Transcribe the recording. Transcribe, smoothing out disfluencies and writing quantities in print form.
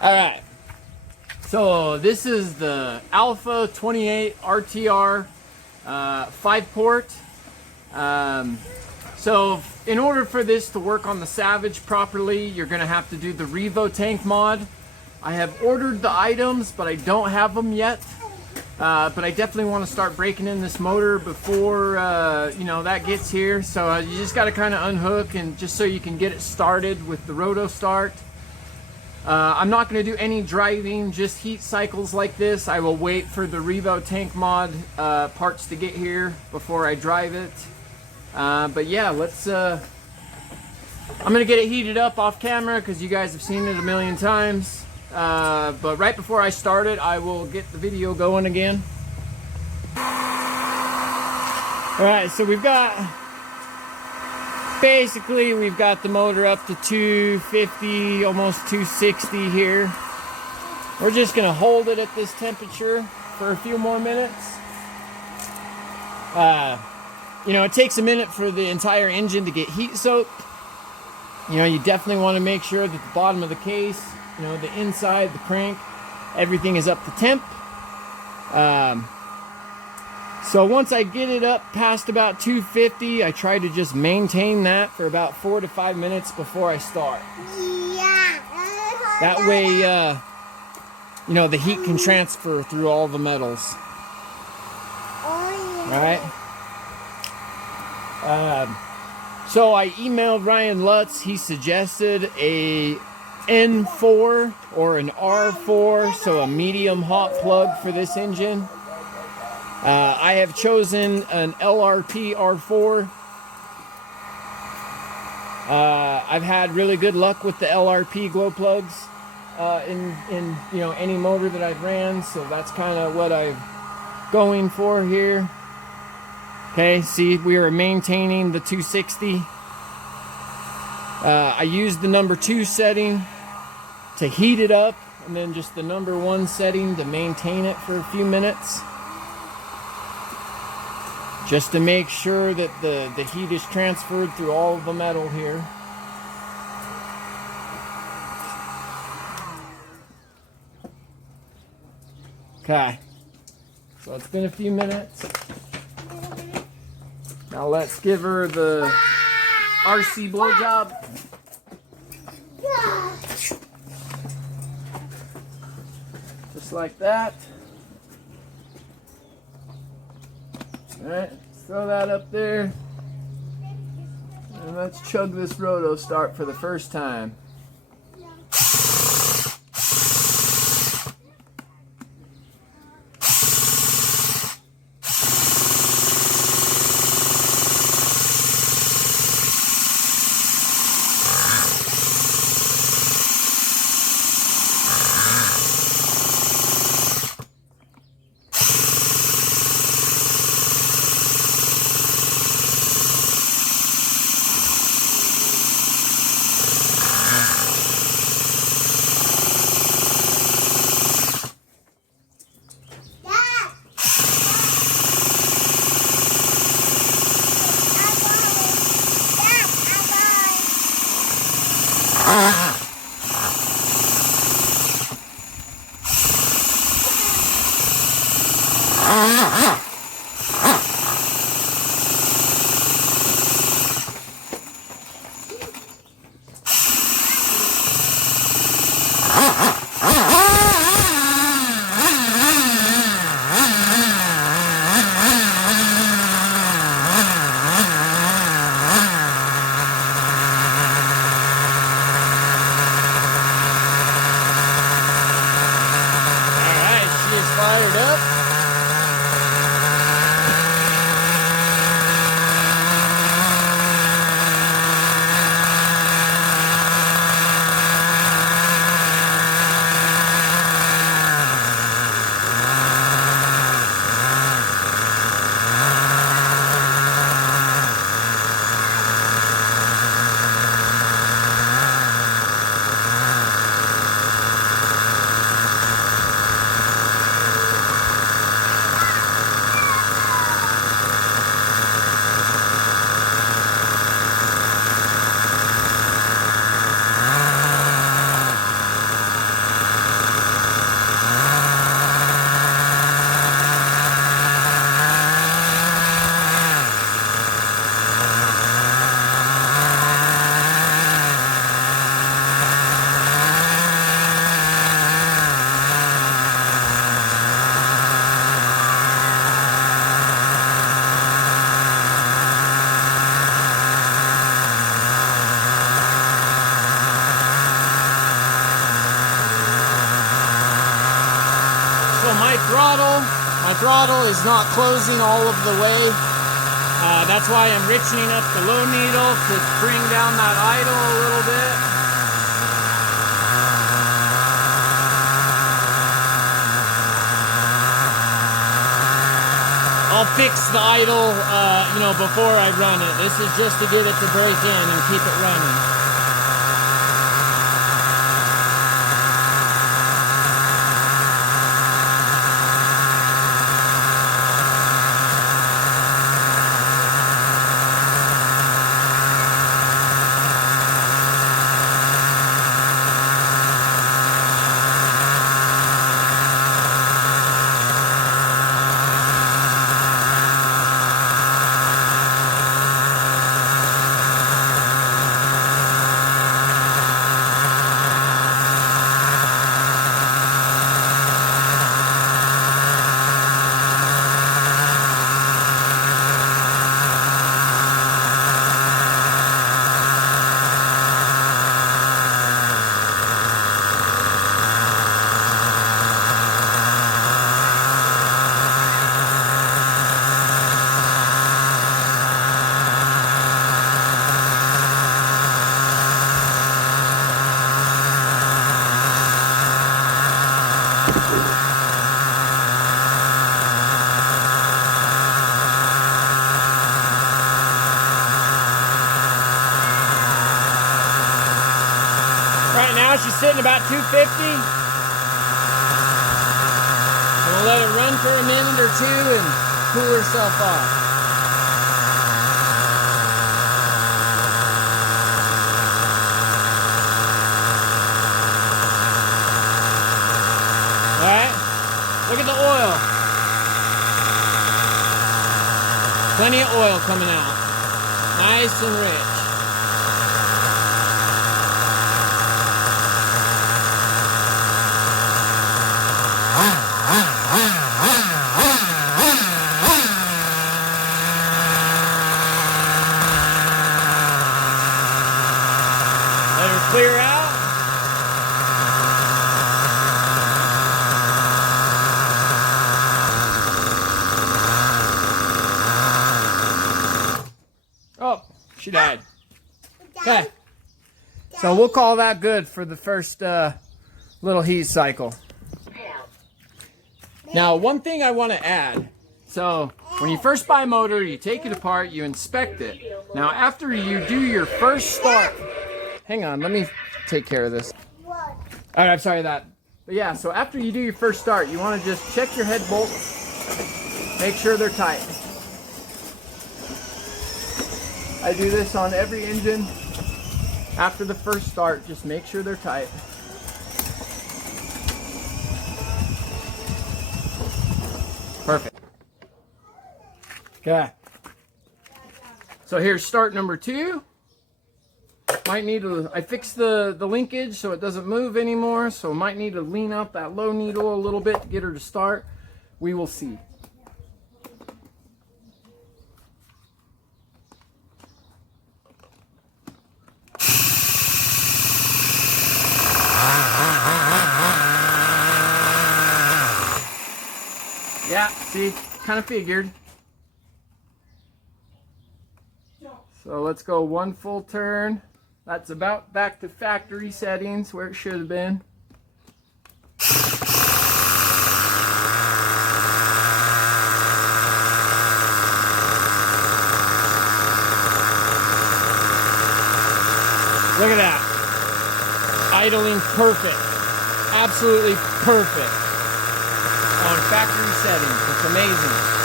All right. So this is the Alpha 28 RTR 5-port. So in order for this to work on the Savage properly, you're going to have to do the Revo tank mod. I have ordered the items, but I don't have them yet. But I definitely want to start breaking in this motor before you know, that gets here. So you just got to kind of unhook, and just so you can get it started with the Roto Start. I'm not going to do any driving, just heat cycles like this. I will wait for the Revo tank mod parts to get here before I drive it. But yeah, let's I'm going to get it heated up off camera because you guys have seen it a million times. But right before I start it, I will get the video going again. Alright, so we've got the motor up to 250, almost 260 here. We're just going to hold it at this temperature for a few more minutes. You know, it takes a minute for the entire engine to get heat soaked. You know, you definitely want to make sure that the bottom of the case, you know, the inside, the crank, everything is up to temp. So once I get it up past about 250, I try to just maintain that for about 4 to 5 minutes before I start. That way, you know, the heat can transfer through all the metals. Alright. So I emailed Ryan Lutz. He suggested a N4 or an R4, so a medium hot plug for this engine. I have chosen an LRP R4. I've had really good luck with the LRP glow plugs in you know, any motor that I've ran, so that's kind of what I'm going for here. Okay, see, we are maintaining the 260. I used the number 2 setting to heat it up, and then just the number 1 setting to maintain it for a few minutes, just to make sure that the heat is transferred through all of the metal here. Okay, so it's been a few minutes. Now let's give her the RC blowjob. Just like that. Alright, throw that up there. And let's chug this Roto Start for the first time. Fired up. So my throttle is not closing all of the way. That's why I'm richening up the low needle to bring down that idle a little bit. I'll fix the idle, before I run it. This is just to get it to break in and keep it running. Right now she's sitting about 250. We'll let it run for a minute or two and cool herself off. Alright, look at the oil. Plenty of oil coming out. Nice and rich. Clear out. Oh, she died. Okay. So we'll call that good for the first little heat cycle. Now, one thing I want to add. So when you first buy a motor, you take it apart, you inspect it. Now, after you do your first start, hang on, let me take care of this. All right, I'm sorry that. But yeah, so after you do your first start, you want to just check your head bolts, make sure they're tight. I do this on every engine. After the first start, just make sure they're tight. Perfect. Okay. So here's start number 2. Might need to, I fixed the linkage so it doesn't move anymore, so might need to lean up that low needle a little bit to get her to start. We will see. Yeah, see, kind of figured. So let's go 1 full turn. That's about back to factory settings where it should have been. Look at that. Idling perfect. Absolutely perfect. On factory settings. It's amazing.